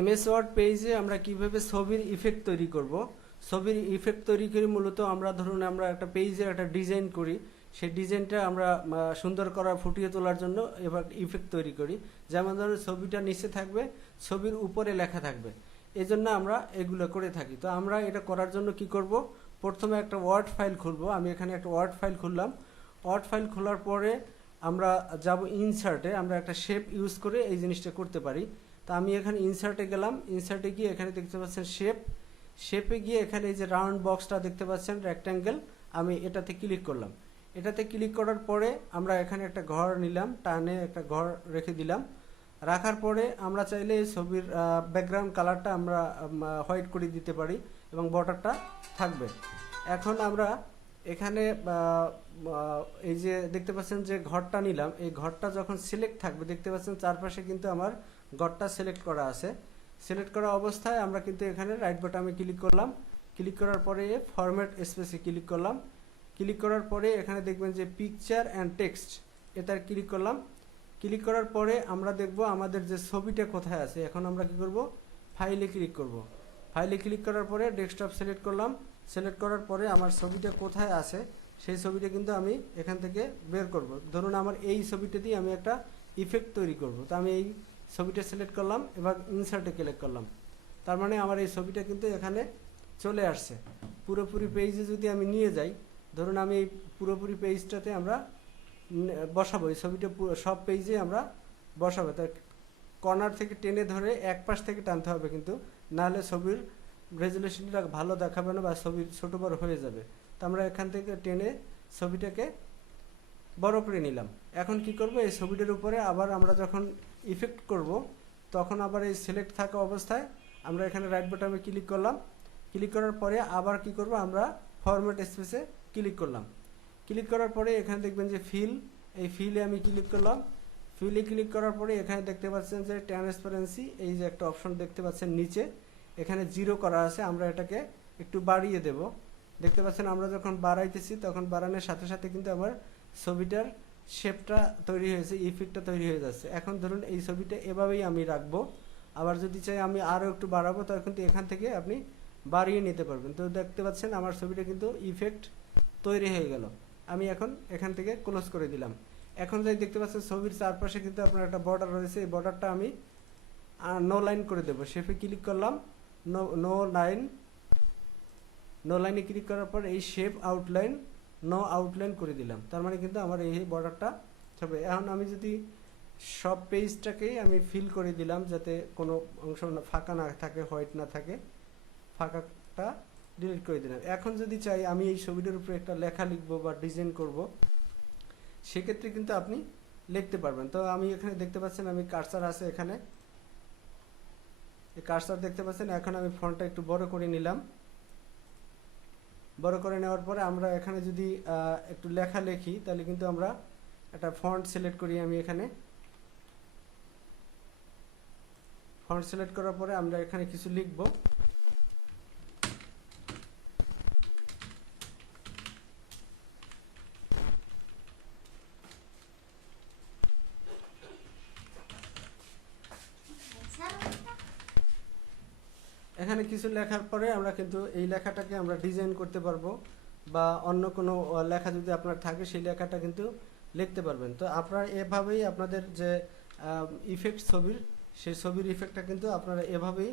MS word পেজে আমরা কিভাবে ছবির ইফেক্ট তৈরি করব। ছবির ইফেক্ট তৈরি করি মূলত আমরা ধরুন আমরা একটা পেজের একটা ডিজাইন করি, সেই ডিজাইনটা আমরা সুন্দর করা ফুটিয়ে তোলার জন্য এবার ইফেক্ট তৈরি করি। যেমন ধরুন ছবিটা নিচে থাকবে, ছবির উপরে লেখা থাকবে, এই জন্য আমরা এগুলো করে থাকি। তো আমরা এটা করার জন্য কি করব, প্রথমে একটা ওয়ার্ড ফাইল খুলবো। আমি এখানে একটা ওয়ার্ড ফাইল খুললাম। ওয়ার্ড ফাইল খোলার পরে আমরা যাব ইনসার্টে, আমরা একটা শেপ ইউজ করে এই জিনিসটা করতে পারি। তো আমি এখানে ইনসার্টে গেলাম, ইনসার্টে গিয়ে এখানে দেখতে পাচ্ছেন শেপে গিয়ে এখানে এই যে রাউন্ড বক্সটা দেখতে পাচ্ছেন রেক্ট্যাঙ্গেল, আমি এটাতে ক্লিক করলাম। এটাতে ক্লিক করার পরে আমরা এখানে একটা ঘর নিলাম, টানে একটা ঘর রেখে দিলাম। রাখার পরে আমরা চাইলে এই ছবির ব্যাকগ্রাউন্ড কালারটা আমরা হোয়াইট করে দিতে পারি এবং বর্ডারটা থাকবে। এখন আমরা এখানে এই যে দেখতে পাচ্ছেন যে ঘরটা নিলাম, এই ঘরটা যখন সিলেক্ট থাকবে দেখতে পাচ্ছেন চারপাশে কিন্তু আমার ঘরটা সিলেক্ট করা আছে। সিলেক্ট করা অবস্থায় আমরা কিন্তু এখানে রাইট বাটনে ক্লিক করলাম। ক্লিক করার পরে ফরম্যাট স্পেসে ক্লিক করলাম। ক্লিক করার পরে এখানে দেখবেন যে পিকচার অ্যান্ড টেক্সট, এটার ক্লিক করলাম। ক্লিক করার পরে আমরা দেখব আমাদের যে ছবিটা কোথায় আছে। এখন আমরা কি করব, ফাইলে ক্লিক করব। ফাইলে ক্লিক করার পরে ডেস্কটপ সিলেক্ট করলাম। সিলেক্ট করার পরে আমার ছবিটা কোথায় আছে সেই ছবিটা কিন্তু আমি এখান থেকে বের করব। ধরুন আমার এই ছবিটা দিয়ে আমি একটা ইফেক্ট তৈরি করব। তো আমি এই ছবিটা সিলেক্ট করলাম, এবার ইনসার্টে ক্লিক করলাম। তার মানে আমার এই ছবিটা কিন্তু এখানে চলে আসছে। পুরোপুরি পেজে যদি আমি নিয়ে যাই, ধরুন আমি এই পুরোপুরি পেজটাতে আমরা বসাবো, এই ছবিটা সব পেজে আমরা বসাবো। তার কর্নার থেকে টেনে ধরে এক পাশ থেকে টানতে হবে, কিন্তু নাহলে ছবির রেজুলেশনটা ভালো দেখাবে না বা ছবির ছোটো বড় হয়ে যাবে। তো আমরা এখান থেকে টেনে ছবিটাকে বড় করে নিলাম। এখন কি করব, এই ছবিটার উপরে আবার আমরা যখন ইফেক্ট করব তখন আবার এই সিলেক্ট থাকা অবস্থায় আমরা এখানে রাইট বাটনে ক্লিক করলাম। ক্লিক করার পরে আবার কি করব, আমরা ফরম্যাট স্পেসে ক্লিক করলাম। ক্লিক করার পরে এখানে দেখবেন যে এই ফিলে আমি ক্লিক করলাম। ফিলে ক্লিক করার পরে এখানে দেখতে পাচ্ছেন যে ট্রান্সপারেন্সি, এই যে একটা অপশন দেখতে পাচ্ছেন নিচে, এখানে 0 করা আছে, আমরা এটাকে একটু বাড়িয়ে দেব। দেখতে পাচ্ছেন আমরা যখন বাড়াইতেছি তখন বাড়ানোর সাথে সাথে কিন্তু আমার ছবিটার শেপটা তৈরি হয়েছে, ইফেক্টটা তৈরি হয়ে যাচ্ছে। এখন ধরুন এই ছবিটা এভাবেই আমি রাখবো। আবার যদি চাই আমি আরও একটু বাড়াবো, তখন কিন্তু এখান থেকে আপনি বাড়িয়ে নিতে পারবেন। তো দেখতে পাচ্ছেন আমার ছবিটা কিন্তু ইফেক্ট তৈরি হয়ে গেল। আমি এখন এখান থেকে ক্লোজ করে দিলাম। এখন যাই দেখতে পাচ্ছেন ছবির চারপাশে কিন্তু আপনার একটা বর্ডার রয়েছে, এই বর্ডারটা আমি নো লাইন করে দেবো। শেপে ক্লিক করলাম, নো লাইনে ক্লিক করার পর এই শেপ আউটলাইন নো আউটলাইন করে দিলাম। তার মানে কিন্তু আমার এই বর্ডারটা হবে। এখন আমি যদি সব পেজটাকেই আমি ফিল করে দিলাম যাতে কোনো অংশ ফাঁকা না থাকে, হোয়াইট না থাকে, ফাঁকাটা ডিলিট করে দিলাম। এখন যদি চাই আমি এই ছবিটার উপরে একটা লেখা লিখবো বা ডিজাইন করব, সেক্ষেত্রে কিন্তু আপনি লিখতে পারবেন। তো আমি এখানে দেখতে পাচ্ছেন আমি কার্সার আছে, এখানে এই কার্সার দেখতে পাচ্ছেন। এখন আমি ফন্টটা একটু বড় করে নিলাম। বড় করে নেওয়ার পরে আমরা এখানে যদি একটু লেখা লিখি তাহলে কিন্তু আমরা একটা ফন্ট সিলেক্ট করি। আমি এখানে ফন্ট সিলেক্ট করার পরে আমরা এখানে কিছু লিখব। এখানে কিছু লেখার পরে আমরা কিন্তু এই লেখাটাকে আমরা ডিজাইন করতে পারবো, বা অন্য কোনো লেখা যদি আপনার থাকে সেই লেখাটা কিন্তু লিখতে পারবেন। তো আপনারা এভাবেই আপনাদের যে ইফেক্ট ছবির, সেই ছবির ইফেক্টটা কিন্তু আপনারা এভাবেই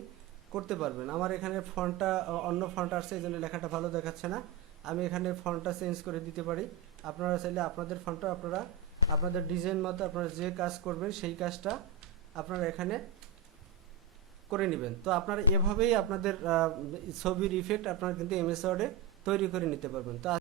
করতে পারবেন। আমার এখানে ফন্টটা অন্য ফন্ট আসছে, এই জন্য লেখাটা ভালো দেখাচ্ছে না। আমি এখানে ফন্টটা চেঞ্জ করে দিতে পারি। আপনারা চাইলে আপনাদের ফন্টটা আপনারা আপনাদের ডিজাইন মতো আপনারা যে কাজ করবেন সেই কাজটা আপনারা এখানে করে নেবেন। তো আপনারা এভাবেই আপনাদের ছবির ইফেক্ট আপনারা কিন্তু এমএস ওয়ার্ডে তৈরি করে নিতে পারবেন। তো